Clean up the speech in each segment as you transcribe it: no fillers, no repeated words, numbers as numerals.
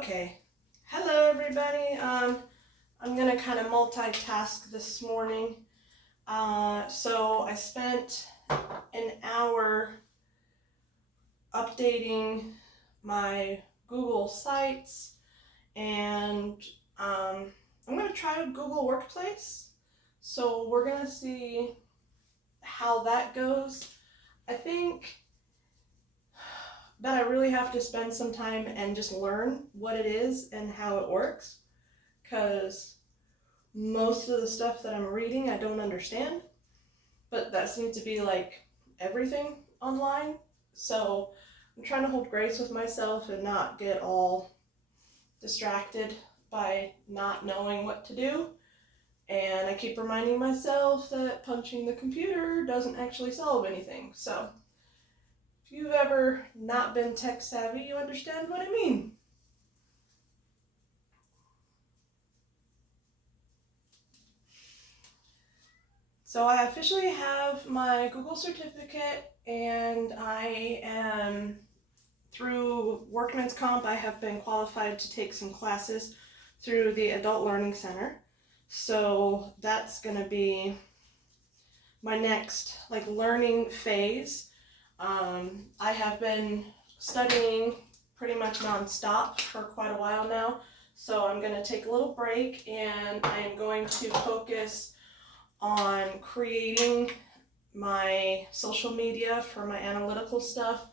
Okay. Hello, everybody. I'm gonna kind of multitask this morning. So I spent an hour updating my Google Sites, and I'm gonna try Google Workplace. So we're gonna see how that goes. I think that I really have to spend some time and just learn what it is and how it works, because most of the stuff that I'm reading I don't understand, but that seems to be like everything online. So I'm trying to hold grace with myself and not get all distracted by not knowing what to do. And I keep reminding myself that punching the computer doesn't actually solve anything. So if you've ever not been tech savvy, you understand what I mean. So I officially have my Google certificate, and I am, through Workman's Comp, I have been qualified to take some classes through the Adult Learning Center. So that's going to be my next learning phase. I have been studying pretty much nonstop for quite a while now, so I'm going to take a little break, and I am going to focus on creating my social media for my analytical stuff,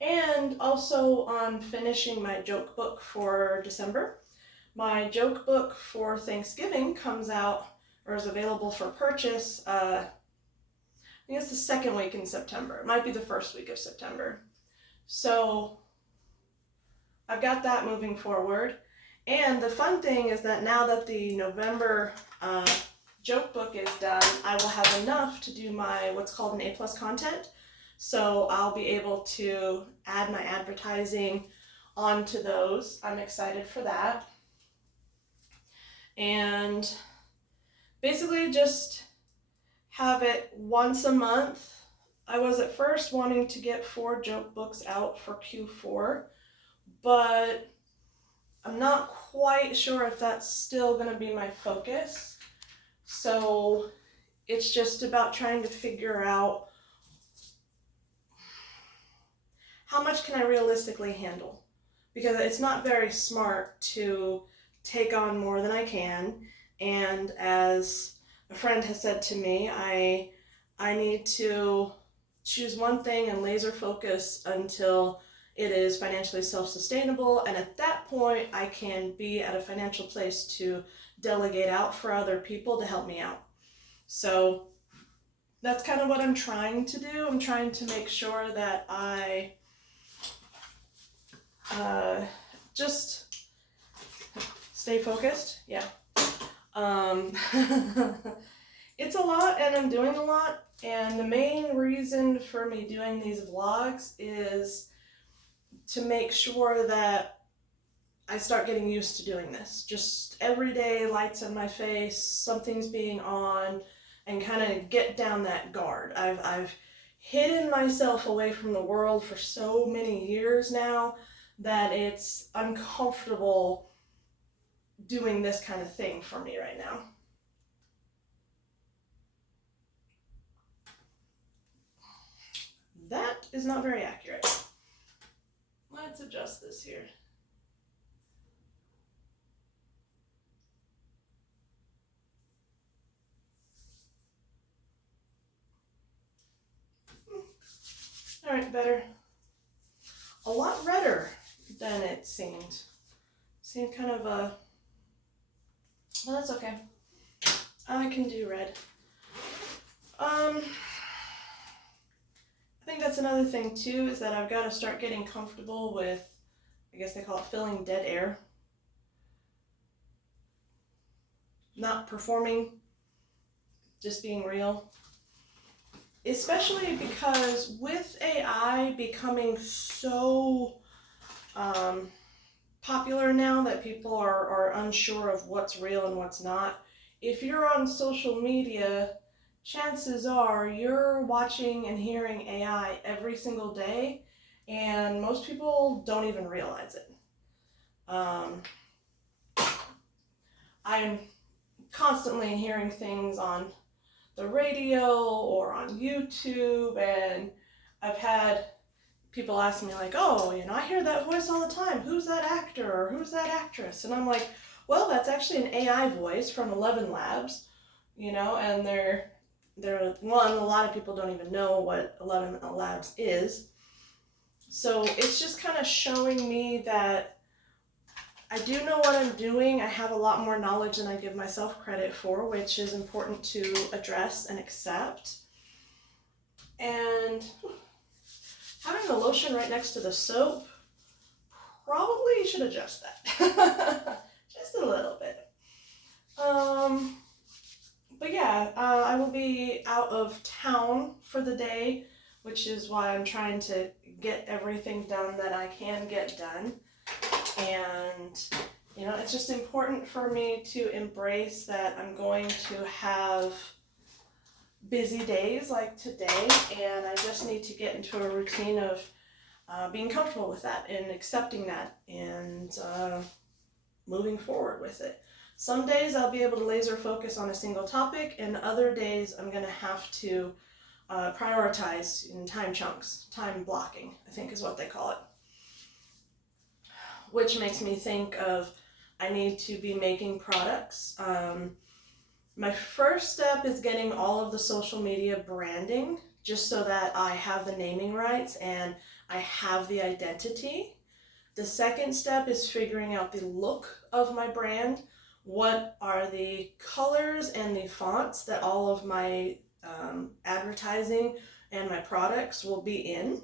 and also on finishing my joke book for December. My joke book for Thanksgiving comes out, or is available for purchase, I think it's the second week in September. It might be the first week of September. So I've got that moving forward. And the fun thing is that now that the November joke book is done, I will have enough to do my what's called an A+ content. So I'll be able to add my advertising onto those. I'm excited for that. And basically just have it once a month. I was at first wanting to get 4 joke books out for Q4, but I'm not quite sure if that's still going to be my focus. So it's just about trying to figure out how much can I realistically handle, because it's not very smart to take on more than I can. And as a friend has said to me, I need to choose one thing and laser focus until it is financially self-sustainable, and at that point I can be at a financial place to delegate out for other people to help me out. So that's kind of what I'm trying to do. I'm trying to make sure that I just stay focused. Yeah. It's a lot, and I'm doing a lot, and the main reason for me doing these vlogs is to make sure that I start getting used to doing this. Just every day, lights in my face, something's being on, and kind of get down that guard. I've hidden myself away from the world for so many years now that it's uncomfortable doing this kind of thing for me right now. That is not very accurate. Let's adjust this here. All right, better. A lot redder than it seemed. Seemed kind of a... Well, that's okay. I can do red. I think that's another thing too, is that I've got to start getting comfortable with, I guess they call it filling dead air. Not performing, just being real. Especially because with AI becoming so popular now that people are unsure of what's real and what's not, if you're on social media, chances are you're watching and hearing AI every single day, and most people don't even realize it. Um, I'm constantly hearing things on the radio or on YouTube, and I've had people ask me like, oh, I hear that voice all the time. Who's that actor or who's that actress? And I'm like, well, that's actually an AI voice from 11 Labs, and they're one, a lot of people don't even know what 11 Labs is. So it's just kind of showing me that I do know what I'm doing. I have a lot more knowledge than I give myself credit for, which is important to address and accept. And having the lotion right next to the soap, probably should adjust that. Just a little bit. But yeah, I will be out of town for the day, which is why I'm trying to get everything done that I can get done. And, it's just important for me to embrace that I'm going to have busy days like today, and I just need to get into a routine of being comfortable with that and accepting that and moving forward with it. Some days I'll be able to laser focus on a single topic, and other days I'm going to have to prioritize in time chunks. Time blocking, I think is what they call it. Which makes me think of I need to be making products. My first step is getting all of the social media branding, just so that I have the naming rights and I have the identity. The second step is figuring out the look of my brand. What are the colors and the fonts that all of my advertising and my products will be in?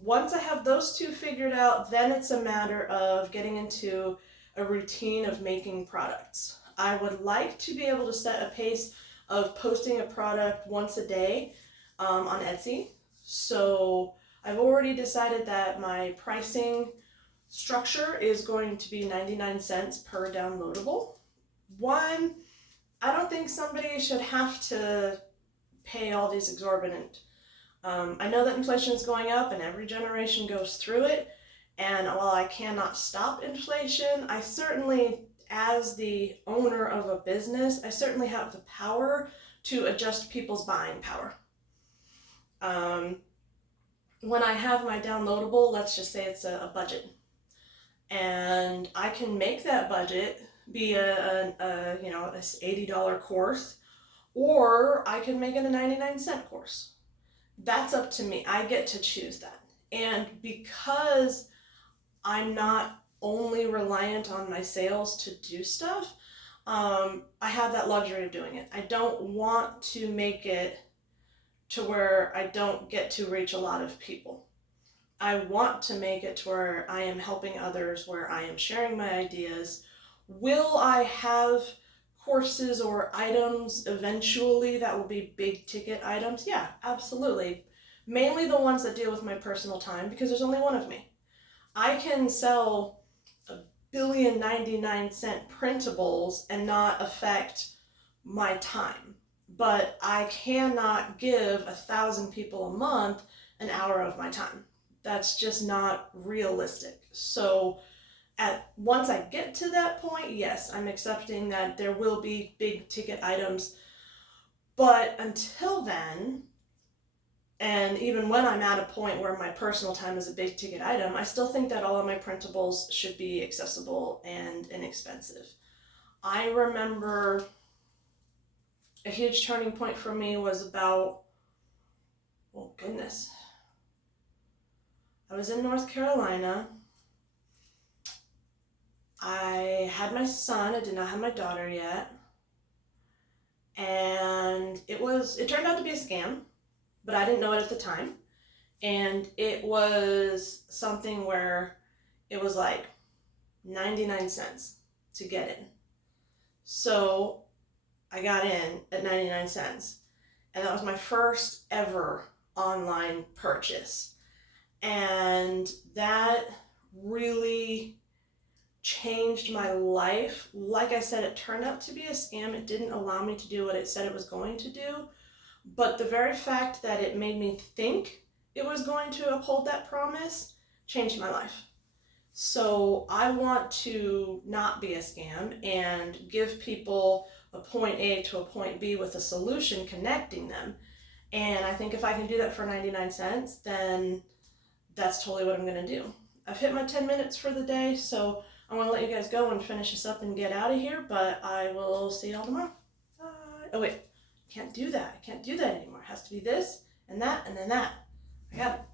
Once I have those two figured out, then it's a matter of getting into a routine of making products. I would like to be able to set a pace of posting a product once a day on Etsy. So I've already decided that my pricing structure is going to be 99 cents per downloadable. One, I don't think somebody should have to pay all these exorbitant. I know that inflation is going up and every generation goes through it. And while I cannot stop inflation, I certainly, as the owner of a business, I certainly have the power to adjust people's buying power. When I have my downloadable, let's just say it's a budget. And I can make that budget be a $80 course, or I can make it a 99-cent course. That's up to me. I get to choose that. And because I'm not only reliant on my sales to do stuff, I have that luxury of doing it. I don't want to make it to where I don't get to reach a lot of people. I want to make it to where I am helping others, where I am sharing my ideas. Will I have courses or items eventually that will be big ticket items? Yeah, absolutely. Mainly the ones that deal with my personal time, because there's only one of me. I can sell 1,099,000,000 printables and not affect my time. But I cannot give 1,000 people a month an hour of my time. That's just not realistic. So once I get to that point, yes, I'm accepting that there will be big ticket items. But until then, and even when I'm at a point where my personal time is a big ticket item, I still think that all of my printables should be accessible and inexpensive. I remember a huge turning point for me was about, oh goodness, I was in North Carolina. I had my son. I did not have my daughter yet. And it turned out to be a scam, but I didn't know it at the time. And it was something where it was like 99 cents to get in. So I got in at 99 cents. And that was my first ever online purchase. And that really changed my life. Like I said, it turned out to be a scam. It didn't allow me to do what it said it was going to do. But the very fact that it made me think it was going to uphold that promise changed my life. So I want to not be a scam and give people a point A to a point B with a solution connecting them. And I think if I can do that for 99 cents, then that's totally what I'm going to do. I've hit my 10 minutes for the day, so I'm going to let you guys go and finish this up and get out of here, but I will see y'all tomorrow. Bye. Oh, wait. Can't do that. I can't do that anymore. It has to be this and that and then that. I got to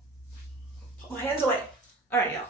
put my hands away. All right, y'all.